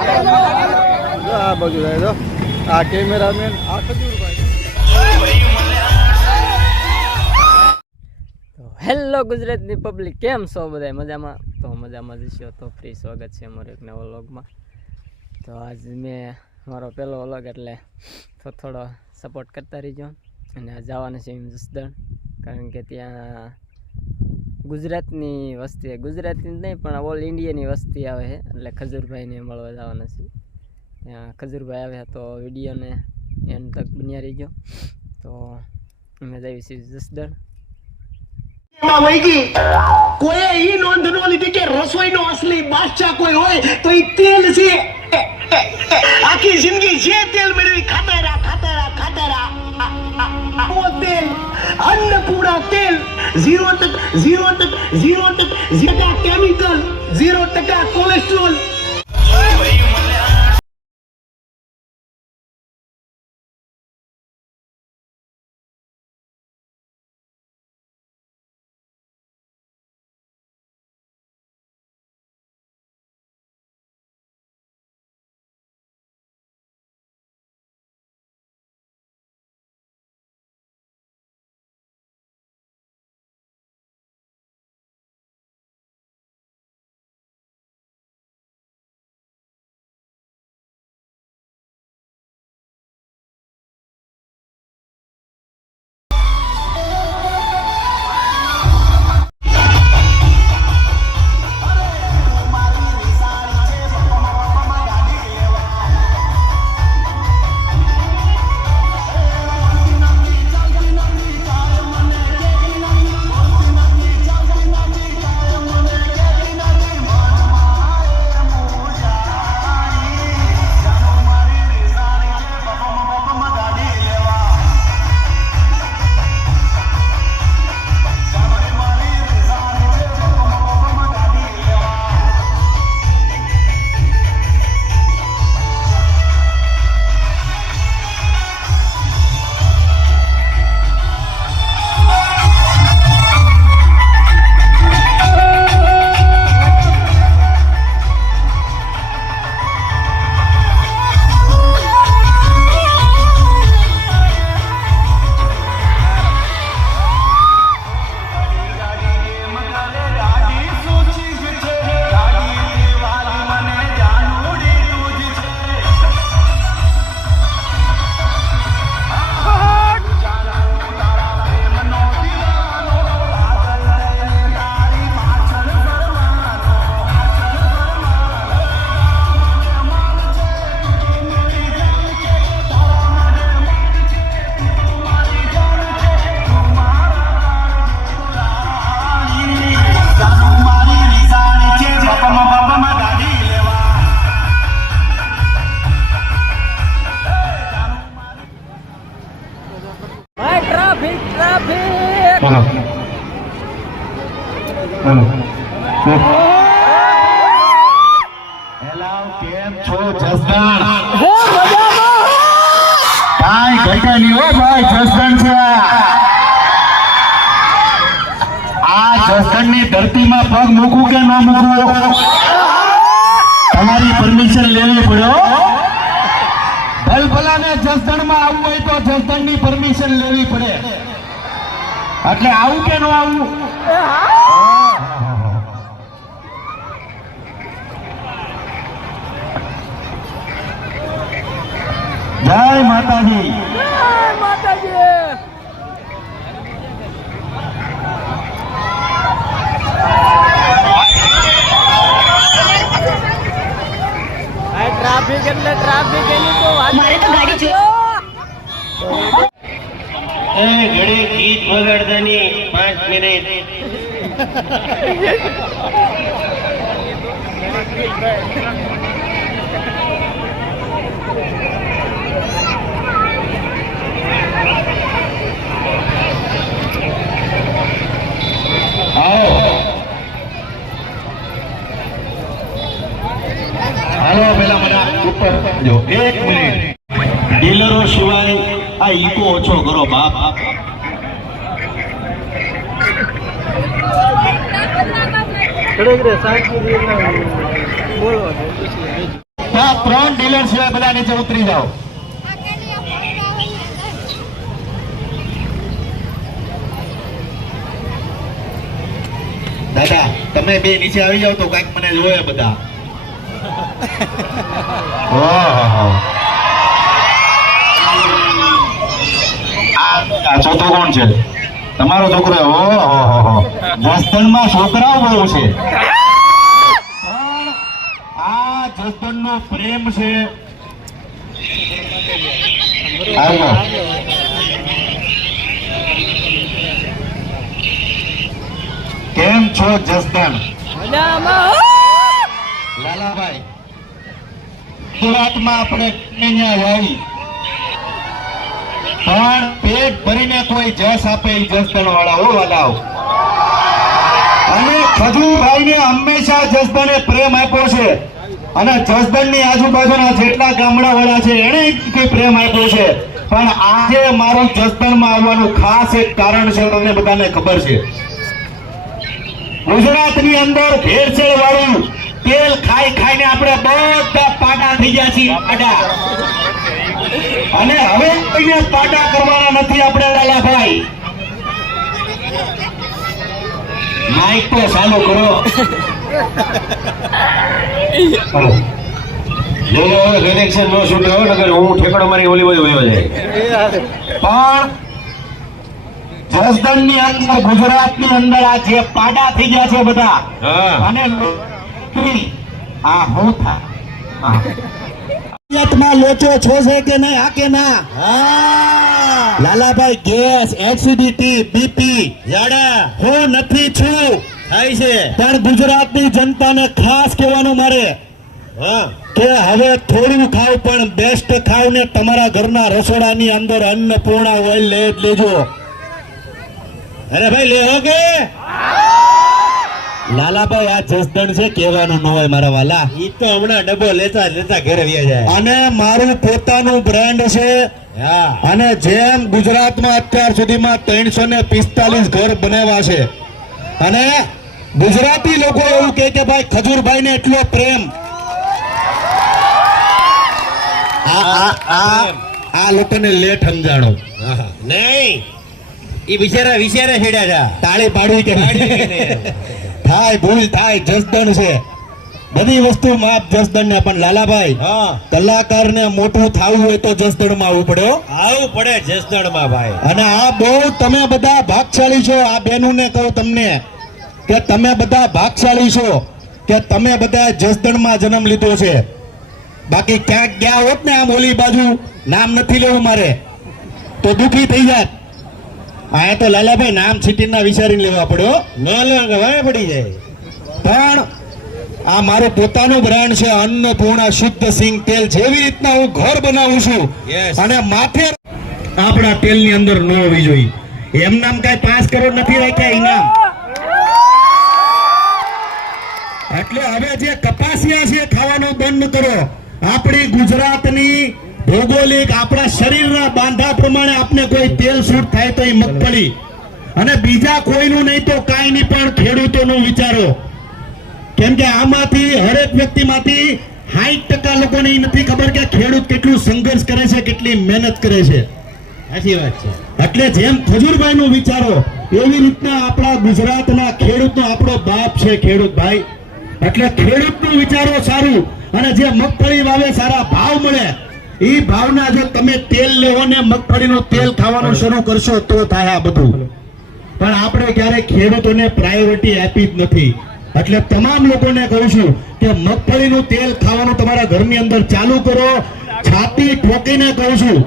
આ બાજુ જાય તો આ કેમેરામેન આ ખજૂરભાઈ. તો હેલો ગુજરાતની પબ્લિક, કેમ છો બધા? મજામાં? તો મજામાં જ છો તો ફ્રી સ્વાગત છે અમારો એક નવો વ્લોગમાં. તો આજ મેં મારો પહેલો વ્લોગ એટલે થોડો સપોર્ટ કરતા રહીજો. અને આ જવાનું છે જસદણ, કારણ કે ત્યાં ગુજરાતની વસ્તી, ગુજરાતની નહીં પણ ઓલ ઇન્ડિયાની વસ્તી આવે છે, એટલે ખજૂરભાઈને મળવા જવાના છે. ત્યાં ખજૂરભાઈ આવ્યા તો વિડીયોને એન્ડ તક બન્યા રહીજો. તો અમે જઈએ છીએ જસદણ. કોઈ ઈ નોંધ ન લીધી કે રસોઈનો અસલી બાદશાહ કોઈ હોય તો ઈ તેલ છે. આખી જિંદગી જે તેલ મેળવી ખાતા રહ્યા વો તેલ અન્નપૂર્ણા તેલ 0% કેમિકલ 0% કોલેસ્ટ્રોલ. હેલો, કેમ છો જસદણ? કાઈ ઘટે નહીં હો ભાઈ, જસદણ છે આ. જસદણની ધરતીમાં પગ મૂકવું કે ન મૂકવું, તમારી પરમિશન લેવી પડ્યો. ભલભલાને જસદણમાં આવવું હોય તો જસદણની પરમિશન લેવી પડે. એટલે આવું કે ન આવું? જય માતાજી. જય માતાજી. ટ્રાફિક એટલે ટ્રાફિક, એની તો વાત મારે તો ગાડી જો એ ઘડી ગીત વગાડતાની 5 મિનિટ. હાલો પેલા મને ઉપર જો 1 મિનિટ. ડીલરો સિવાય આ ઈકો ઓછો કરો બાપ. થોડોક રે શાંતિ બોલવા. ત્યાં 3 ડીલર સિવાય બધા નીચે ઉતરી જાઓ. દાદા તમે બે નીચે આવી જાવ તો કઈક મને જોયે બધા. ઓહો, આ ચોથો કોણ છે? તમારો છોકરો? ઓહો, જસદણમાં છોકરાઓ બહુ છે, પણ આ જસદણનો પ્રેમ છે. આવ્યો. કેમ છો જસદણ? લાલાભાઈ, ગુજરાતમાં આપણે અહીંયા આવી પણ પેટ ભરીને કોઈ જસ આપે એ જસદણ વાળા હો વાલાઓ. અને ખજૂરભાઈને હંમેશા જસદણે પ્રેમ આપ્યો છે અને જસદણની આજુબાજુના જેટલા ગામડા વાળા છે એને કોઈ પ્રેમ આપ્યો છે. પણ આજે મારું જસદણમાં આવવાનું ખાસ એક કારણ છે, તમને બધાને ખબર છે. ગુજરાતની અંદર ભેળસેળ વાળું તેલ ખાઈ ખાઈને આપણે બધા પાડા થઈ ગયા છીએ, પાડા. અને હવે કોઈને પાડા કરવાના નથી આપણે લાલાભાઈ. માઇક તો ચાલુ કરો. રિએક્શન નો શૂટ હોય નકર હું ઠેકડો મારી ઓલી બાજુ વયો જાય. પણ જસદણની અંદર, ગુજરાતની અંદર આ જે પાડા થઈ ગયા છે બધા, અને આ હું થા લોચો છો છે કે નહીં? આ કે ના? લાલાભાઈ, ગેસ, એસિડિટી, બીપી હું નથી છું થાય છે. પણ ગુજરાતની જનતાને ખાસ કહેવાનું મારે કે હવે થોડું ખાવ પણ બેસ્ટ ખાવ ને તમારા ઘરના રસોડાની અંદર અન્નપૂર્ણા ઓઇલ લેજો. અરે ભાઈ લેવો કે? લાલાભાઈ, આ જસદણ છે, કહેવાનું ન હોય મારા વાલા. ઈ તો હમણાં ડબ્બો લેતા લેતા ઘરે વ્યા જાય. અને મારું પોતાનું બ્રાન્ડ છે. અને જેમ ગુજરાતમાં અત્યાર સુધીમાં 345 ઘર બનાવ્યા છે. અને ગુજરાતી લોકો એવું કહે કે ભાઈ ખજૂરભાઈ ને એટલો પ્રેમ. આ લોકોને લેટ સમજાણો નહીં. એ બિચારા વિચારે છેડ્યા છે. તાળી પાડવી કે થાય ભૂલ થાય, જસદણ છે બધી વસ્તુ માપ જસદણ ને. પણ લાલાભાઈ, કલાકાર ને મોટું થવું હોય તો જસદણ માં આવવું પડે. આવવું પડે જસદણ માં ભાઈ. અને આ બહુ તમે બધા ભાગશાળી છો. આ બહેનો ને કહું તમને કે તમે બધા ભાગશાળી છો કે તમે બધા જસદણ માં જન્મ લીધો છે. બાકી ક્યાંક ગયા હોત ને આમ ઓલી બાજુ, નામ નથી લેવું મારે, તો દુખી થઈ જાત. આ તો લાલાભાઈ નામ સિટીના વિચારીને લેવા પડ્યો, ન લેવા પડી જાય. પણ આ મારું પોતાનું બ્રાન્ડ છે, અન્નપૂર્ણા શુદ્ધ સિંગ તેલ. જેવી રીતના હું ઘર બનાવું છું અને માથે આપણા તેલની અંદર ન હોવી જોઈએ. એમ નામ કઈ 5 કરોડ નથી રાખ્યા ઇનામ. એટલે હવે જે કપાસિયા છે ખાવાનું બંધ કરો. આપણી ગુજરાતની ભૌગોલિક, આપણા શરીરના બાંધા પ્રમાણે આપણે કોઈ તેલ શૂટ થાય તો એ મગફળી, અને બીજા કોઈનું નહીં તો કાંઈ નહીં, પણ ખેડૂતોનું વિચારો. કેમ કે આમાંથી હરેક વ્યક્તિમાંથી 60% લોકોને એ નથી ખબર કે ખેડૂત કેટલું સંઘર્ષ કરે છે, કેટલી મહેનત કરે છે. સાચી વાત છે. એટલે જેમ ખજૂરભાઈ નું વિચારો એવી રીતના આપણા ગુજરાતના ખેડૂતનો આપણો બાપ છે ખેડૂત ભાઈ. એટલે ખેડૂતનું વિચારો સારું, અને જે મગફળી વાવે સારા ભાવ મળે એ ભાવના જો તમે તેલ લેવો ને મગફળીનું તેલ ખાવાનું શરૂ કરશો તો થાય આ બધું. પણ આપણે ક્યારેક ખેડૂતોને પ્રાયોરિટી આપી જ નથી. એટલે તમામ લોકોને કહું છું કે મગફળીનું તેલ ખાવાનું તમારા ઘરની અંદર ચાલુ કરો. છાતી ઠોકીને કહું છું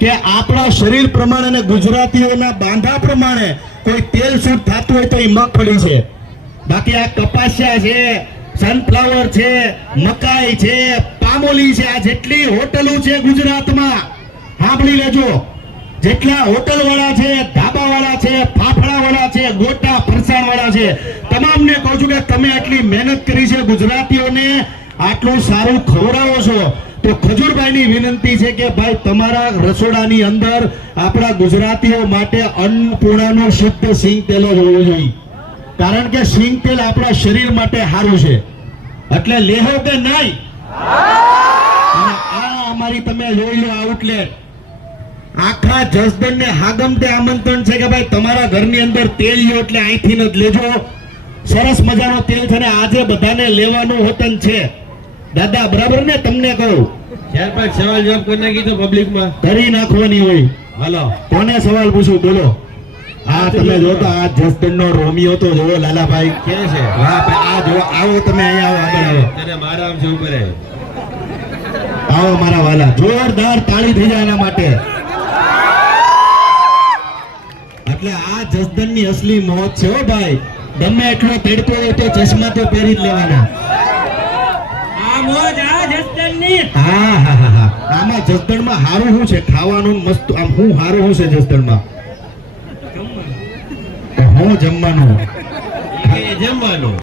કે આપણા શરીર પ્રમાણે અને ગુજરાતીઓના બાંધા પ્રમાણે કોઈ તેલ શૂટ થતું હોય તો એ મગફળી છે. બાકી આ કપાસિયા છે, સનફ્લાવર છે, મકાઈ છે, પામોલી છે, આ જેટલી હોટલો છે ગુજરાતમાં, સાંભળી લેજો, જેટલા હોટલ વાળા છે, ધાબા વાળા છે, ફાફડા વાળા છે, ગોટા ફરસાણ વાળા છે, તમામને કહું છું કે તમે આટલી મહેનત કરી છે, ગુજરાતીઓને આટલું સારું ખવડાવો છો, તો ખજૂરભાઈની વિનંતી છે કે ભાઈ તમારા રસોડાની અંદર આપણા ગુજરાતીઓ માટે અન્નપૂર્ણાનું શુદ્ધ સિંગ તેલ જ હોવું જોઈએ. કારણ કે સિંગ તેલ આપણા શરીર માટે સારું છે. એટલે લેહો કે નહીં? અને આ અમારી તમે જોઈ લો આઉટલેટ આખા જસદણને હાગમતે આમંત્રણ છે કે ભાઈ તમારા ઘરની અંદર તેલ લ્યો એટલે અહીંથી જ લેજો. સરસ મજાનો તેલ છે ને આજે બધાને લેવાનું હોતન છે દાદા, બરાબર ને? તમને કહું 4-5 સવાલ જવાબ કરી નાખી તો પબ્લિકમાં કરી નાખવાની હોય. હાલો કોને સવાલ પૂછું બોલો? આ તમે જો તો આ જસદણનો રોમિયો તો જોવો લાલાભાઈ. ક્યાં છે? વાહ ભાઈ, આ જો આવો તમે અહીંયા આવો, આગળ આવો, તને મારા આમ છે ઉપર આવ્યો. આવો મારા વાલા. જોરદાર તાળી થઈ જાય એના માટે. એટલે આ જસદણની અસલી મોજ છે હો ભાઈ. ગમે એટલો તેડતો હોય તો ચશ્મા તો પહેરી જ લેવાના. હા હા હા હા. આમાં જસદણમાં હારું શું છે? ખાવાનું મસ્ત. આમ હું હારું શું છે જસદણમાં? હું જમવાનું. એ જમવાનું.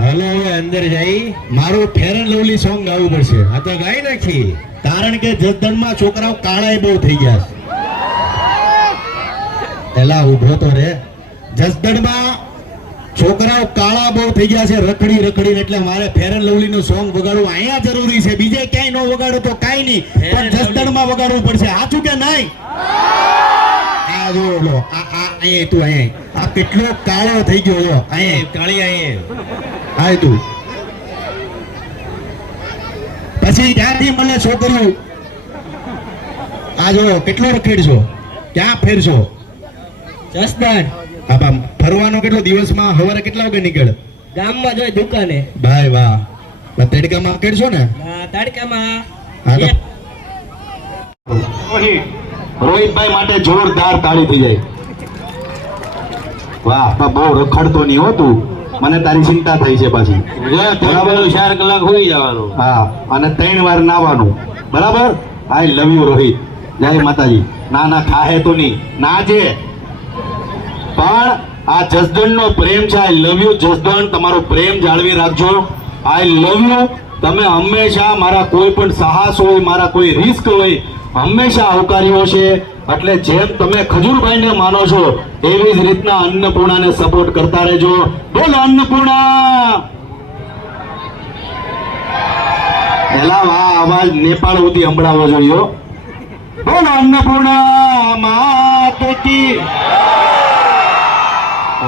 હાલો હવે અંદર જઈ મારું ફેર એન્ડ લવલી સોંગ ગાવું પડશે. આ તો ગાઈ નાખી. કારણ કે જસદણમાં છોકરાઓ કાળાય બહુ થઈ ગયા છે. એલા ઉભો તો રે. જસદણમાં છોકરાઓ કાળા બહુ થઈ ગયા છે રખડી રખડીને. એટલે મારે ફેર એન્ડ લવલી નું સોંગ વગાડવું અહીંયા જરૂરી છે. બીજે ક્યાંય ન વગાડો તો કાંઈ નહીં, પણ જસદણમાં વગાડવું પડશે. સાચું કે નહીં? આ જો લો, આ અહીંયા તું અહીંયા આ કેટલો કાળો થઈ ગયો જો અહીંયા કાળી આયે આય તું. પછી ત્યાંથી મને છોકરીઓ આ જો કેટલો રખેડશો, ક્યાં ફેરશો? જસદણ હા, ફરવાનો કેટલો દિવસમાં સવારે કેટલા વાગે નીકળ? ગામમાં જોઈ દુકાને. ભાઈ વાહ. તડકામાં કેડશો ને? તડકામાં. હા તો રોહિતભાઈ માટે જોરદાર તાળી થઈ જાય. વાહ, બહુ રખડતો નહીં હો તું. મને તારી ચિંતા થઈ છે પાછી. બરાબર 4 કલાક હોઈ જવાનું. હા, અને 3 વાર નાવાનું. બરાબર. આઈ લવ યુ રોહિત. જય માતાજી. ના ના ખાહે તો નહીં નાજે, પણ આ જસદણનો પ્રેમ છે. આઈ લવ યુ જસદણ. તમારો પ્રેમ જાળવી રાખજો. આઈ લવ યુ. તમે હંમેશા મારા કોઈ પણ સાહસ હોય, મારા કોઈ રિસ્ક હોય, હંમેશા આવકાર્યો છે. એટલે જેમ તમે ખજૂરભાઈને માનો છો એવી જ રીતના અન્નપૂર્ણાને સપોર્ટ કરતા રહેજો. બોલો અન્નપૂર્ણા. એલા વાહ, અવાજ નેપાળ સુધી સંભળાવવો જોઈએ. બોલો અન્નપૂર્ણા માત કી.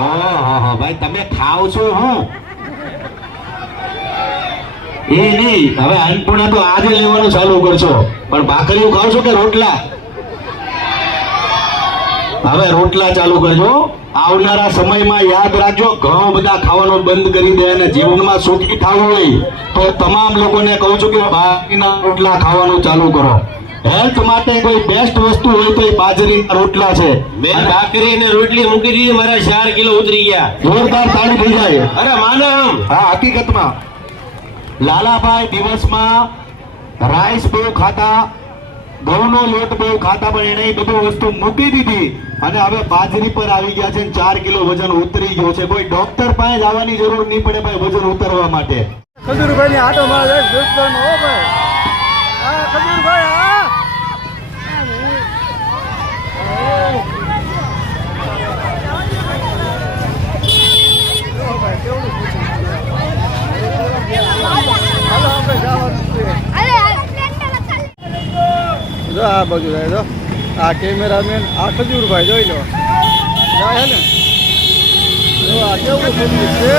ઓહો ભાઈ, તમે ખાવ છો હું એ નહીં. હવે અન્નપૂર્ણા તો આજે લેવાનું ચાલુ કરશો, પણ ભાખરીઓ ખાવ છો કે રોટલા? હવે રોટલા ચાલુ કરજો. આવનારા સમયમાં યાદ રાખજો, ઘણો બધા ખાવાનું બંધ કરી દે અને જીવનમાં સુખી થવું હોય તો તમામ લોકોને કહું છું કે બાજરીના રોટલા ખાવાનું ચાલુ કરો. હેલ્થ માટે કોઈ બેસ્ટ વસ્તુ હોય તો એ બાજરીના રોટલા છે. મેં ભાખરી ને રોટલી મૂકી દીધી, મારા 4 કિલો ઉતરી ગયા. જોરદાર તાળી થઈ જાય. અરે માનવ. હા, હકીકતમાં લાલાભાઈ દિવસમાં રાઈસ બહુ ખાતા, ઘઉંનો લોટ બહુ ખાતા, પણ એને એ બધું વસ્તુ મૂકી દીધી અને હવે બાજરી પર આવી ગયા છે. 4 કિલો વજન ઉતરી ગયો છે. કોઈ ડોક્ટર પાસે જવાની જરૂર નહીં પડે ભાઈ વજન ઉતારવા માટે. ખજૂરભાઈ ની આટો મારે જસદણ હો ભાઈ. હા ખજૂરભાઈ, હા જો આ બાજુ જાય. જો આ કેમેરામેન આ ખજૂરભાઈ જોઈ લો જાય હે ને. જો આ કેવું છે.